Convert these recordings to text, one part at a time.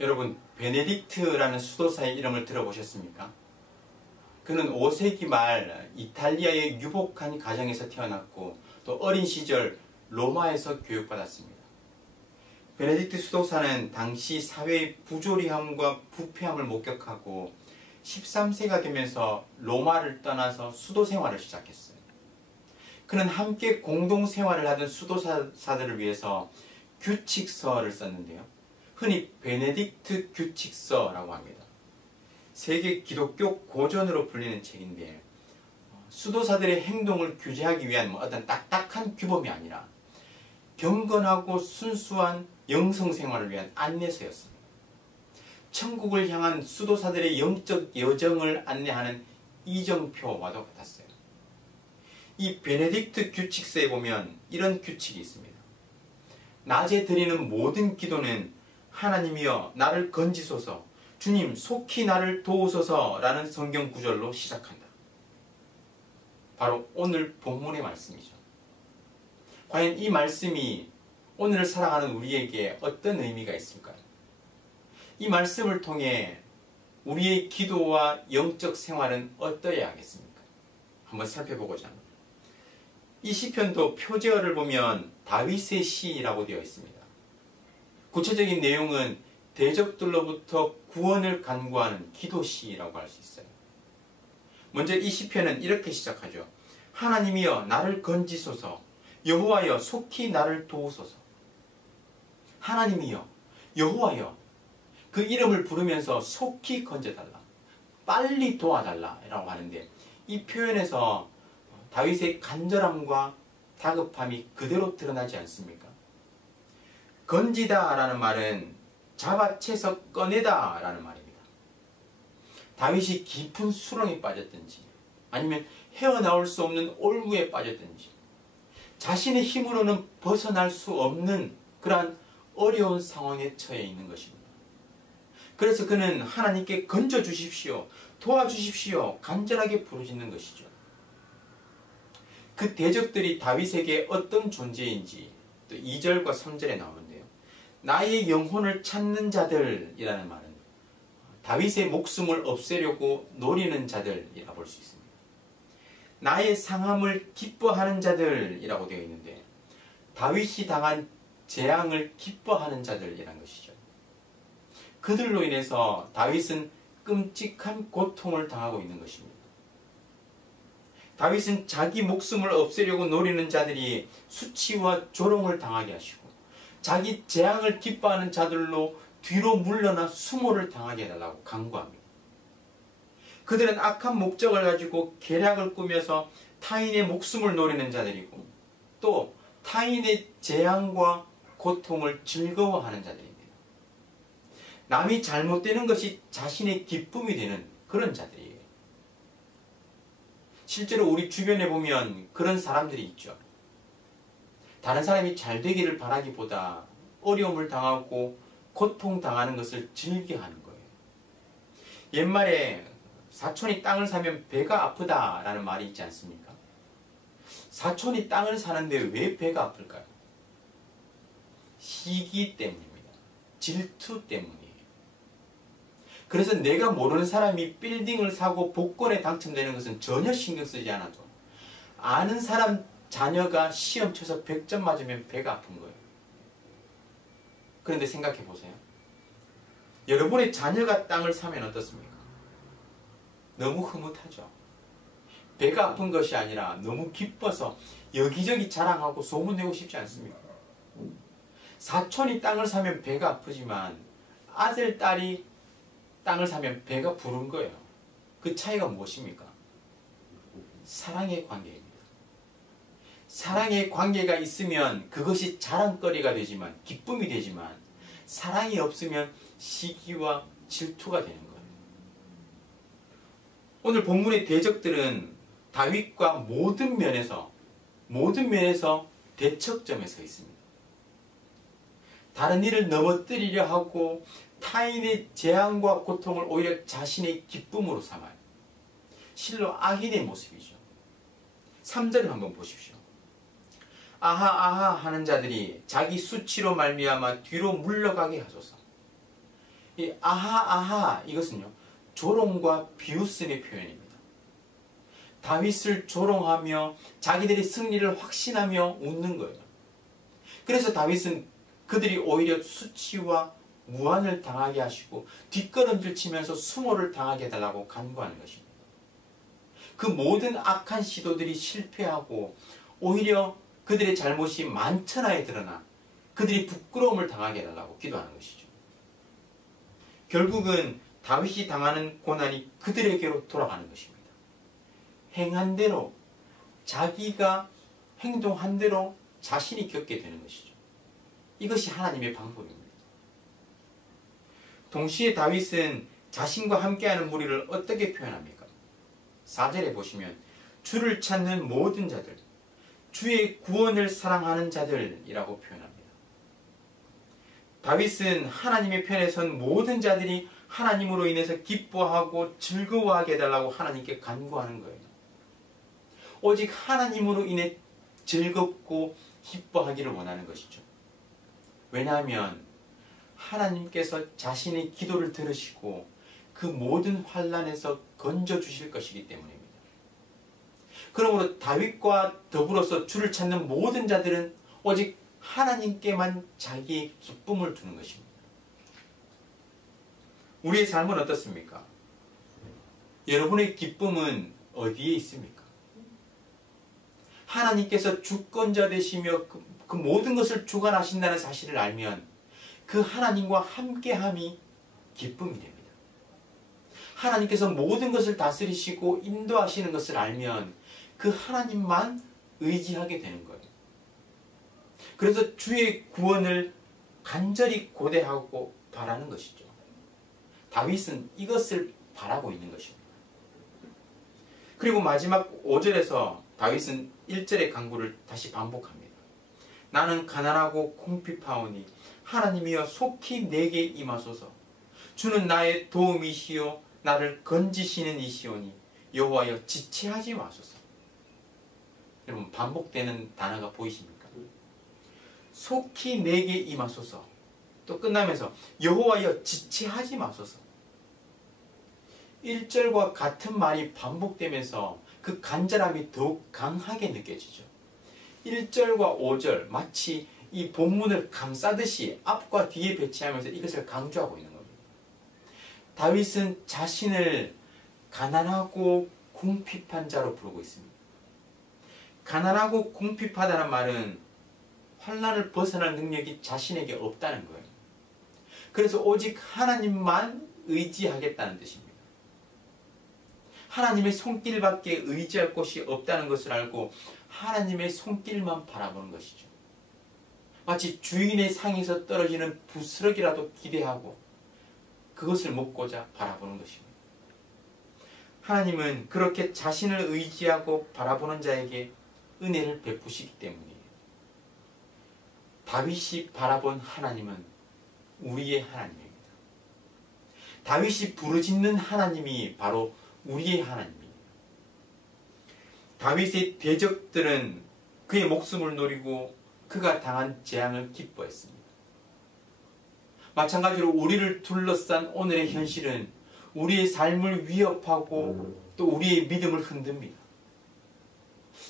여러분, 베네딕트라는 수도사의 이름을 들어보셨습니까? 그는 5세기 말 이탈리아의 유복한 가정에서 태어났고 또 어린 시절 로마에서 교육받았습니다. 베네딕트 수도사는 당시 사회의 부조리함과 부패함을 목격하고 13세가 되면서 로마를 떠나서 수도 생활을 시작했어요. 그는 함께 공동 생활을 하던 수도사들을 위해서 규칙서를 썼는데요. 흔히 베네딕트 규칙서라고 합니다. 세계 기독교 고전으로 불리는 책인데 수도사들의 행동을 규제하기 위한 어떤 딱딱한 규범이 아니라 경건하고 순수한 영성생활을 위한 안내서였습니다. 천국을 향한 수도사들의 영적 여정을 안내하는 이정표와도 같았어요. 이 베네딕트 규칙서에 보면 이런 규칙이 있습니다. 낮에 드리는 모든 기도는 하나님이여 나를 건지소서, 주님 속히 나를 도우소서 라는 성경 구절로 시작한다. 바로 오늘 본문의 말씀이죠. 과연 이 말씀이 오늘을 살아가는 우리에게 어떤 의미가 있을까요? 이 말씀을 통해 우리의 기도와 영적 생활은 어떠해야 하겠습니까? 한번 살펴보고자 합니다. 이 시편도 표제어를 보면 다윗의 시라고 되어 있습니다. 구체적인 내용은 대적들로부터 구원을 간구하는 기도시라고 할 수 있어요. 먼저 이 시편은 이렇게 시작하죠. 하나님이여 나를 건지소서, 여호와여 속히 나를 도우소서. 하나님이여, 여호와여, 그 이름을 부르면서 속히 건져달라, 빨리 도와달라 라고 하는데, 이 표현에서 다윗의 간절함과 다급함이 그대로 드러나지 않습니까? 건지다 라는 말은 잡아채서 꺼내다 라는 말입니다. 다윗이 깊은 수렁에 빠졌든지 아니면 헤어나올 수 없는 올무에 빠졌든지 자신의 힘으로는 벗어날 수 없는 그러한 어려운 상황에 처해 있는 것입니다. 그래서 그는 하나님께 건져주십시오, 도와주십시오 간절하게 부르짖는 것이죠. 그 대적들이 다윗에게 어떤 존재인지 또 2절과 3절에 나오는데요. 나의 영혼을 찾는 자들이라는 말은 다윗의 목숨을 없애려고 노리는 자들이라 볼 수 있습니다. 나의 상함을 기뻐하는 자들이라고 되어 있는데 다윗이 당한 재앙을 기뻐하는 자들이란 것이죠. 그들로 인해서 다윗은 끔찍한 고통을 당하고 있는 것입니다. 다윗은 자기 목숨을 없애려고 노리는 자들이 수치와 조롱을 당하게 하시고 자기 재앙을 기뻐하는 자들로 뒤로 물러나 수모를 당하게 해달라고 간구합니다. 그들은 악한 목적을 가지고 계략을 꾸며서 타인의 목숨을 노리는 자들이고 또 타인의 재앙과 고통을 즐거워하는 자들입니다. 남이 잘못되는 것이 자신의 기쁨이 되는 그런 자들이에요. 실제로 우리 주변에 보면 그런 사람들이 있죠. 다른 사람이 잘 되기를 바라기보다 어려움을 당하고 고통당하는 것을 즐겨하는 거예요. 옛말에 사촌이 땅을 사면 배가 아프다라는 말이 있지 않습니까? 사촌이 땅을 사는데 왜 배가 아플까요? 시기 때문입니다. 질투 때문이에요. 그래서 내가 모르는 사람이 빌딩을 사고 복권에 당첨되는 것은 전혀 신경 쓰지 않아도 아는 사람 자녀가 시험 쳐서 100점 맞으면 배가 아픈 거예요. 그런데 생각해 보세요. 여러분의 자녀가 땅을 사면 어떻습니까? 너무 흐뭇하죠. 배가 아픈 것이 아니라 너무 기뻐서 여기저기 자랑하고 소문내고 싶지 않습니까? 사촌이 땅을 사면 배가 아프지만 아들, 딸이 땅을 사면 배가 부른 거예요. 그 차이가 무엇입니까? 사랑의 관계입니다. 사랑의 관계가 있으면 그것이 자랑거리가 되지만 기쁨이 되지만 사랑이 없으면 시기와 질투가 되는 거예요. 오늘 본문의 대적들은 다윗과 모든 면에서 대척점에 서 있습니다. 다른 일을 넘어뜨리려 하고 타인의 재앙과 고통을 오히려 자신의 기쁨으로 삼아요. 실로 악인의 모습이죠. 3절을 한번 보십시오. 아하 아하 하는 자들이 자기 수치로 말미암아 뒤로 물러가게 하소서. 이 아하 이것은요 조롱과 비웃음의 표현입니다. 다윗을 조롱하며 자기들의 승리를 확신하며 웃는 거예요. 그래서 다윗은 그들이 오히려 수치와 무한을 당하게 하시고 뒷걸음질 치면서 수모를 당하게 해달라고 간구하는 것입니다. 그 모든 악한 시도들이 실패하고 오히려 그들의 잘못이 만천하에 드러나 그들이 부끄러움을 당하게 해달라고 기도하는 것이죠. 결국은 다윗이 당하는 고난이 그들에게로 돌아가는 것입니다. 행한 대로 자기가 행동한 대로 자신이 겪게 되는 것이죠. 이것이 하나님의 방법입니다. 동시에 다윗은 자신과 함께하는 무리를 어떻게 표현합니까? 4절에 보시면 주를 찾는 모든 자들, 주의 구원을 사랑하는 자들이라고 표현합니다. 다윗은 하나님의 편에 선 모든 자들이 하나님으로 인해서 기뻐하고 즐거워하게 해달라고 하나님께 간구하는 거예요. 오직 하나님으로 인해 즐겁고 기뻐하기를 원하는 것이죠. 왜냐하면 하나님께서 자신의 기도를 들으시고 그 모든 환난에서 건져주실 것이기 때문입니다. 그러므로 다윗과 더불어서 주를 찾는 모든 자들은 오직 하나님께만 자기의 기쁨을 두는 것입니다. 우리의 삶은 어떻습니까? 여러분의 기쁨은 어디에 있습니까? 하나님께서 주권자 되시며 그 모든 것을 주관하신다는 사실을 알면 그 하나님과 함께함이 기쁨이 됩니다. 하나님께서 모든 것을 다스리시고 인도하시는 것을 알면 그 하나님만 의지하게 되는 거예요. 그래서 주의 구원을 간절히 고대하고 바라는 것이죠. 다윗은 이것을 바라고 있는 것입니다. 그리고 마지막 5절에서 다윗은 1절의 간구를 다시 반복합니다. 나는 가난하고 궁핍하오니 하나님이여 속히 내게 임하소서. 주는 나의 도움이시요 나를 건지시는 이시오니 여호와여 지체하지 마소서. 여러분 반복되는 단어가 보이십니까? 속히 내게 임하소서. 또 끝나면서 여호와여 지체하지 마소서. 1절과 같은 말이 반복되면서 그 간절함이 더욱 강하게 느껴지죠. 1절과 5절 마치 이 본문을 감싸듯이 앞과 뒤에 배치하면서 이것을 강조하고 있는 겁니다. 다윗은 자신을 가난하고 궁핍한 자로 부르고 있습니다. 가난하고 궁핍하다는 말은 환난을 벗어날 능력이 자신에게 없다는 거예요. 그래서 오직 하나님만 의지하겠다는 뜻입니다. 하나님의 손길밖에 의지할 곳이 없다는 것을 알고 하나님의 손길만 바라보는 것이죠. 마치 주인의 상에서 떨어지는 부스러기라도 기대하고 그것을 먹고자 바라보는 것입니다. 하나님은 그렇게 자신을 의지하고 바라보는 자에게 은혜를 베푸시기 때문이에요. 다윗이 바라본 하나님은 우리의 하나님입니다. 다윗이 부르짖는 하나님이 바로 우리의 하나님입니다. 다윗의 대적들은 그의 목숨을 노리고 그가 당한 재앙을 기뻐했습니다. 마찬가지로 우리를 둘러싼 오늘의 현실은 우리의 삶을 위협하고 또 우리의 믿음을 흔듭니다.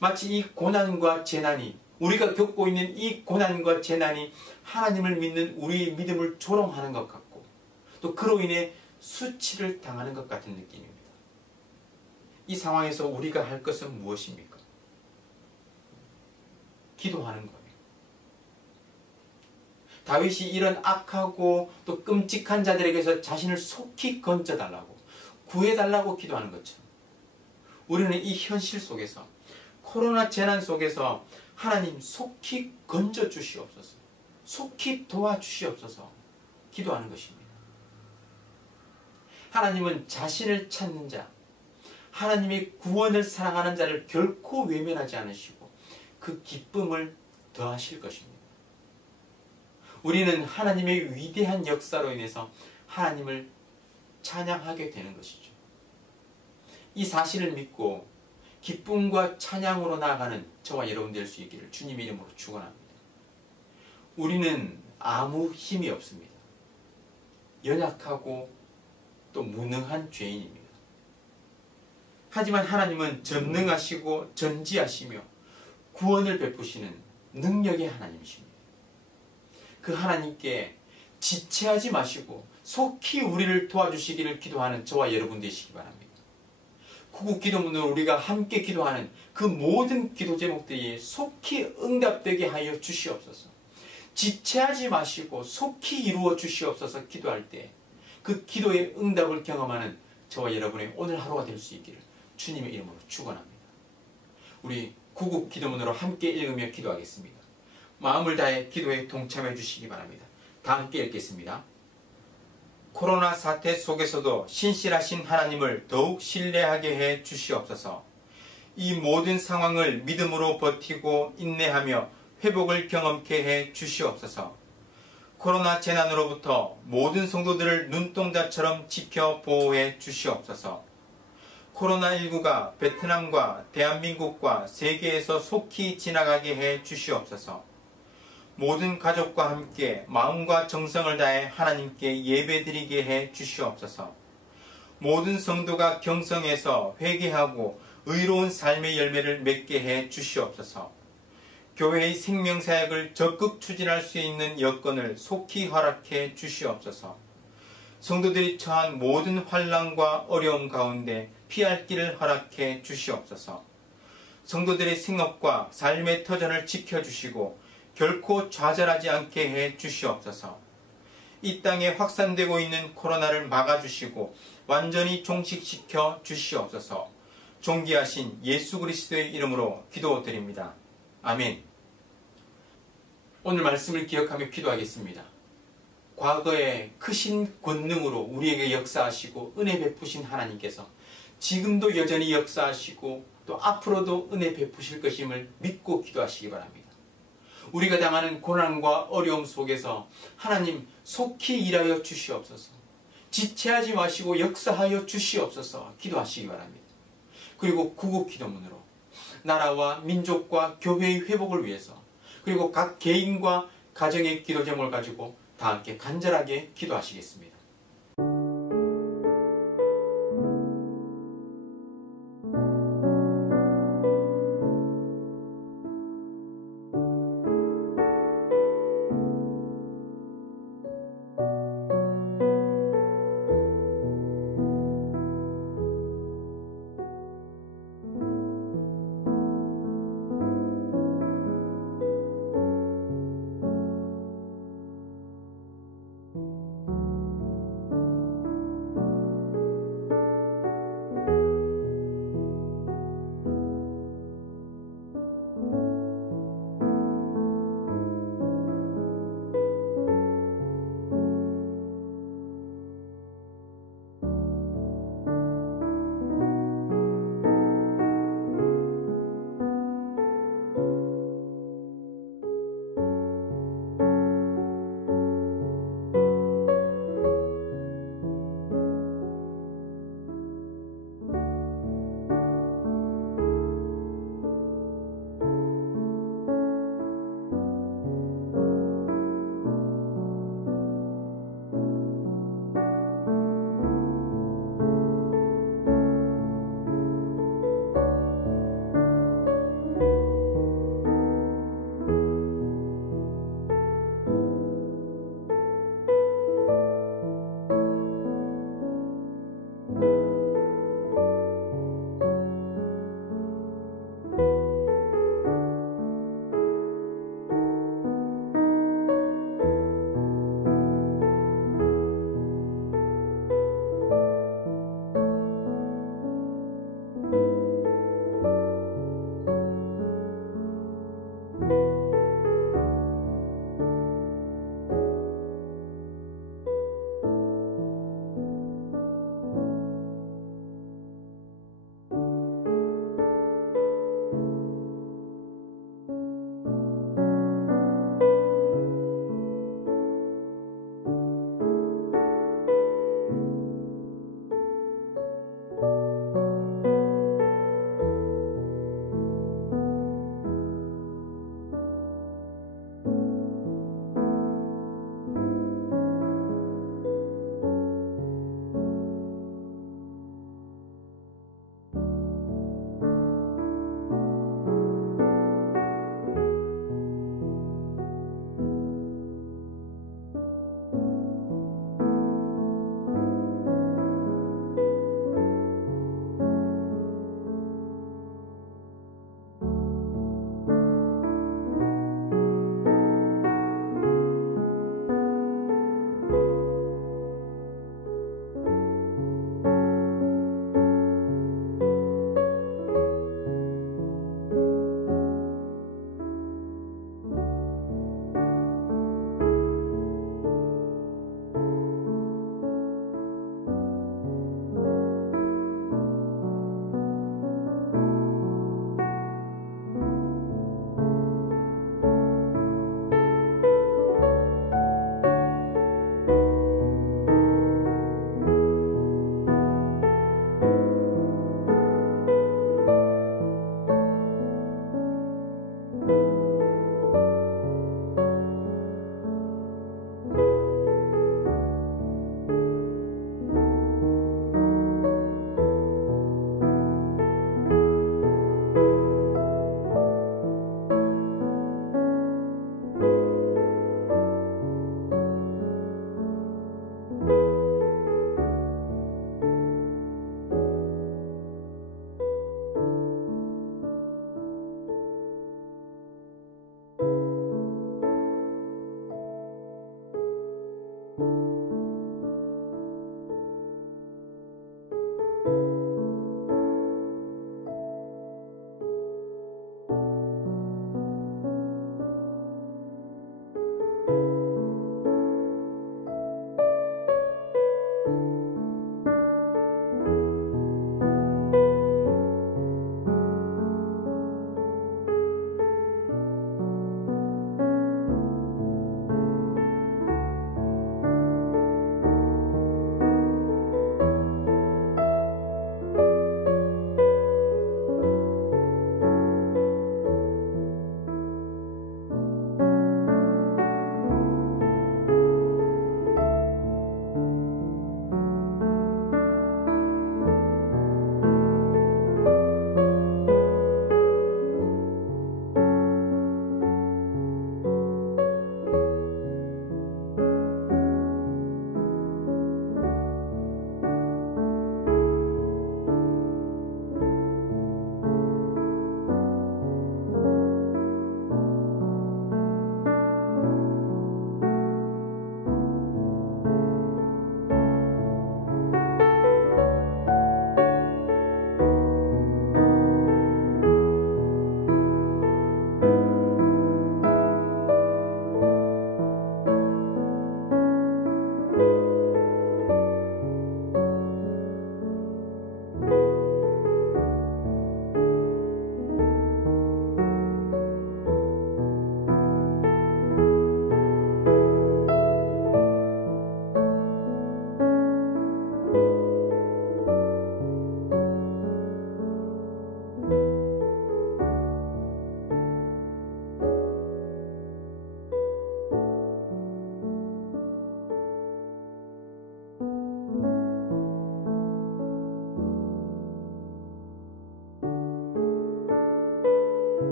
마치 이 고난과 재난이 우리가 겪고 있는 이 고난과 재난이 하나님을 믿는 우리의 믿음을 조롱하는 것 같고 또 그로 인해 수치를 당하는 것 같은 느낌입니다. 이 상황에서 우리가 할 것은 무엇입니까? 기도하는 거예요. 다윗이 이런 악하고 또 끔찍한 자들에게서 자신을 속히 건져달라고 구해달라고 기도하는 것처럼 우리는 이 현실 속에서 코로나 재난 속에서 하나님 속히 건져주시옵소서, 속히 도와주시옵소서 기도하는 것입니다. 하나님은 자신을 찾는 자, 하나님의 구원을 사랑하는 자를 결코 외면하지 않으시고 그 기쁨을 더하실 것입니다. 우리는 하나님의 위대한 역사로 인해서 하나님을 찬양하게 되는 것이죠. 이 사실을 믿고 기쁨과 찬양으로 나아가는 저와 여러분 될 수 있기를 주님의 이름으로 축원합니다. 우리는 아무 힘이 없습니다. 연약하고 또 무능한 죄인입니다. 하지만 하나님은 전능하시고 전지하시며 구원을 베푸시는 능력의 하나님이십니다. 그 하나님께 지체하지 마시고 속히 우리를 도와주시기를 기도하는 저와 여러분 되시기 바랍니다. 구국 기도문으로 우리가 함께 기도하는 그 모든 기도 제목들이 속히 응답되게 하여 주시옵소서. 지체하지 마시고 속히 이루어 주시옵소서. 기도할 때 그 기도의 응답을 경험하는 저와 여러분의 오늘 하루가 될 수 있기를 주님의 이름으로 축원합니다. 우리 구국 기도문으로 함께 읽으며 기도하겠습니다. 마음을 다해 기도에 동참해 주시기 바랍니다. 다 함께 읽겠습니다. 코로나 사태 속에서도 신실하신 하나님을 더욱 신뢰하게 해 주시옵소서. 이 모든 상황을 믿음으로 버티고 인내하며 회복을 경험케 해 주시옵소서. 코로나 재난으로부터 모든 성도들을 눈동자처럼 지켜 보호해 주시옵소서. 코로나19가 베트남과 대한민국과 세계에서 속히 지나가게 해 주시옵소서. 모든 가족과 함께 마음과 정성을 다해 하나님께 예배드리게 해 주시옵소서. 모든 성도가 경성에서 회개하고 의로운 삶의 열매를 맺게 해 주시옵소서. 교회의 생명사역을 적극 추진할 수 있는 여건을 속히 허락해 주시옵소서. 성도들이 처한 모든 환난과 어려움 가운데 피할 길을 허락해 주시옵소서. 성도들의 생업과 삶의 터전을 지켜주시고 결코 좌절하지 않게 해 주시옵소서. 이 땅에 확산되고 있는 코로나를 막아주시고 완전히 종식시켜 주시옵소서. 존귀하신 예수 그리스도의 이름으로 기도드립니다. 아멘. 오늘 말씀을 기억하며 기도하겠습니다. 과거에 크신 권능으로 우리에게 역사하시고 은혜 베푸신 하나님께서 지금도 여전히 역사하시고 또 앞으로도 은혜 베푸실 것임을 믿고 기도하시기 바랍니다. 우리가 당하는 고난과 어려움 속에서 하나님 속히 일하여 주시옵소서. 지체하지 마시고 역사하여 주시옵소서. 기도하시기 바랍니다. 그리고 구국 기도문으로 나라와 민족과 교회의 회복을 위해서 그리고 각 개인과 가정의 기도 제목을 가지고 다 함께 간절하게 기도하시겠습니다.